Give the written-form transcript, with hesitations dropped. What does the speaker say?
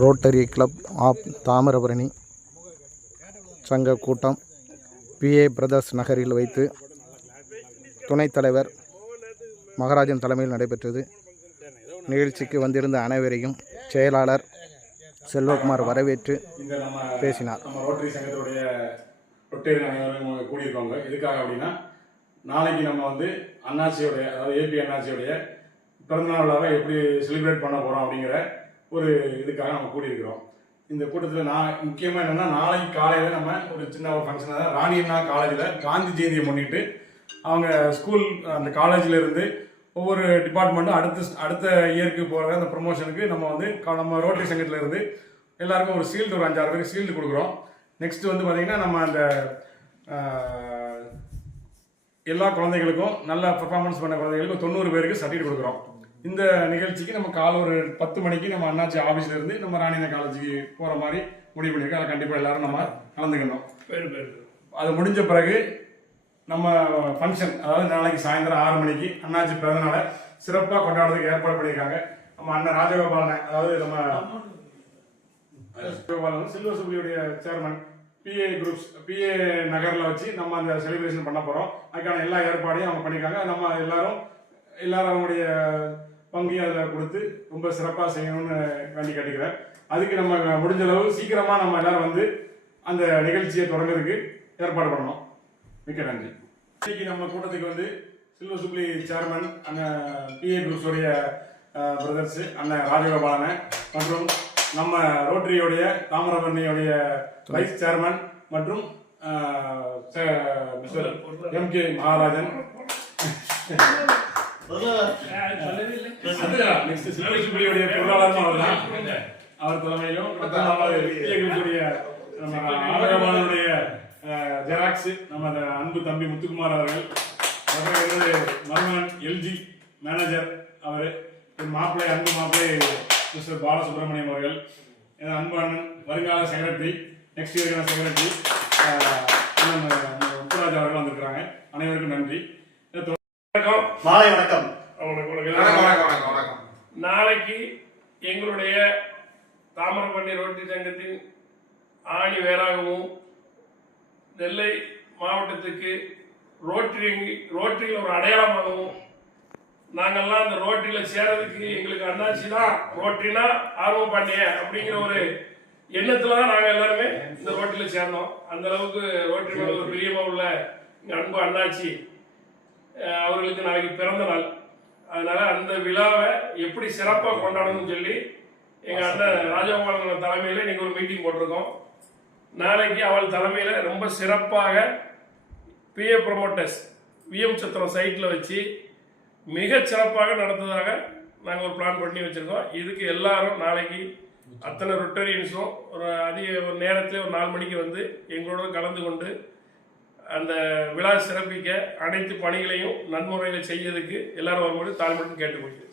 Rotary club of Thamirabarani சங்க கூட்டம் PA brothers நகரில் வைத்து துணைத் தலைவர் மகராஜன் தலைமையில் நடைபெற்றது. நிகழ்ச்சிக்கு வந்திருந்த அனைவரையும் செயலாளர் செல்வகுமார் வரவேற்று பேசினார். நம்ம ரோட்டரி சங்கத்துடைய ரொட்டேரியன் அனைவரும் கூடியிருக்கோங்க. எதுக்காக அப்படின்னா, நாளைக்கு நம்ம அண்ணாச்சியோடைய, அதாவது AP அண்ணாச்சியோடைய பிறந்தநாள் விழாவை எப்படி செலிப்ரேட் பண்ண போகிறோம் அப்படிங்கிற ஒரு இதுக்காக நம்ம கூடியிருக்கிறோம். இந்த கூட்டத்தில் முக்கியமாக என்னென்னா, நாளைக்கு காலையில் நம்ம ஒரு சின்ன ஒரு ஃபங்க்ஷன் தான். ராணி அண்ணா காலேஜில் காந்தி ஜெயந்தியை முன்னிட்டு அவங்க ஸ்கூல் அந்த காலேஜில் இருந்து ஒவ்வொரு டிபார்ட்மெண்ட்டும் அடுத்த இயருக்கு போகிற அந்த ப்ரொமோஷனுக்கு நம்ம ரோட்டரி சங்கத்தில் இருந்து எல்லாருக்கும் ஒரு ஷீல்டு, ஒரு 5-6 பேருக்கு ஷீல்டு கொடுக்குறோம். நெக்ஸ்ட் பார்த்திங்கன்னா, நம்ம அந்த எல்லா குழந்தைகளுக்கும் நல்ல பர்ஃபார்மன்ஸ் பண்ண குழந்தைகளுக்கும் 90 பேருக்கு சர்டிஃபிகேட் கொடுக்குறோம். இந்த நிகழ்ச்சிக்கு நம்ம காலை ஒரு 10 மணிக்கு நம்ம அண்ணாச்சி ஆஃபீஸில் இருந்து நம்ம ராணியண்ணா காலேஜுக்கு போகிற மாதிரி முடிவு பண்ணியிருக்கோம். அதை கண்டிப்பாக எல்லாரும் நம்ம கலந்துக்கணும். அது முடிஞ்ச பிறகு நம்ம ஃபங்க்ஷன், அதாவது நாளைக்கு சாயந்தரம் 6 மணிக்கு அண்ணாச்சி பிறந்தநாளை சிறப்பாக கொண்டாடுறதுக்கு ஏற்பாடு பண்ணியிருக்காங்க. நம்ம அண்ணன் ராஜகோபாலன், அதாவது நம்ம சில்வர் சுப்ளியுடைய சேர்மன், PA குரூப்ஸ், PA நகரில் வச்சு நம்ம அந்த செலிப்ரேஷன் பண்ண போகிறோம். அதுக்கான எல்லா ஏற்பாடையும் அவங்க பண்ணியிருக்காங்க. நம்ம எல்லாரும் அவங்களுடைய பங்கையும் அதில் கொடுத்து ரொம்ப சிறப்பாக செய்யணும்னு வேண்டி கேட்டுக்கிறேன். அதுக்கு நம்ம முடிஞ்ச அளவு சீக்கிரமாக நம்ம எல்லாரும் அந்த நிகழ்ச்சியை தொடங்குறதுக்கு ஏற்பாடு பண்ணணும். மிக்க நன்றி. இன்னைக்கு நம்ம கூட்டத்துக்கு சில்வர் சுப்ளி சேர்மன் அண்ணன் PA குரூப்ஸோடைய பிரதர்ஸ் அண்ணன் ராஜகோபாலன் மற்றும் நம்ம ரோட்டரியோடைய தாமிரபரணியோடைய வைஸ் சேர்மன் மற்றும் MK மகாராஜன், பொருளாளரும் அவர் தலைமையிலும் ராஜகோபாலனுடைய ஜெராக்ஸ் நம்ம அன்பு தம்பி முத்துக்குமார் அவர்கள், மருமகன் LG மேனேஜர் அவர், மாப்பிள்ளை அன்பு மாப்பிள்ளை மிஸ்டர் பாலசுப்ரமணியம் அவர்கள், அன்பு அண்ணன் வருங்கால செக்ரட்டரி, நெக்ஸ்ட் இயருக்கான செக்ரட்டரி முத்துராஜ் அவர்கள் வந்திருக்கிறாங்க. அனைவருக்கும் நன்றி. மாலை வணக்கம். நாளைக்கு எங்களுடைய தாமிரபரணி ரோட்டரி சங்கத்தின் ஆணி வேறாகவும் நெல்லை மாவட்டத்துக்கு ரோட்டரியில் ஒரு அடையாளமாகவும், நாங்கள்லாம் அந்த ரோட்டரியில் சேரதுக்கு எங்களுக்கு அண்ணாச்சி தான் ரோட்டரினா ஆர்வம் பண்ணிய அப்படிங்கிற ஒரு எண்ணத்துல தான் நாங்கள் எல்லாருமே இந்த ரோட்டரியில் சேர்ந்தோம். அந்த அளவுக்கு ரோட்டரி மேல ஒரு பிரியமாக உள்ள அன்பு அண்ணாச்சி அவர்களுக்கு நாளைக்கு பிறந்த நாள். அதனால அந்த விழாவை எப்படி சிறப்பாக கொண்டாடணும்னு சொல்லி எங்கள் அண்ணன் ராஜகோபாலன் தலைமையில் இன்னைக்கு ஒரு மீட்டிங் போட்டிருக்கோம். நாளைக்கு அவள் தலைமையில் ரொம்ப சிறப்பாக PA ப்ரொமோட்டர்ஸ் VM சத்திரம் சைட்டில் வச்சு மிக சிறப்பாக நடந்ததாக நாங்கள் ஒரு பிளான் பண்ணி வச்சுருக்கோம். இதுக்கு எல்லாரும் நாளைக்கு அத்தனை ரொட்டரியன்ஸும் ஒரு நேரத்தில் ஒரு 4 மணிக்கு எங்களோட கலந்து கொண்டு அந்த விழா சிறப்பிக்க அனைத்து பணிகளையும் நன்முறையில் செய்யறதுக்கு எல்லாரும் வரும்போது தாழ்மையுடன் கேட்டுக்கொள்கிறேன்.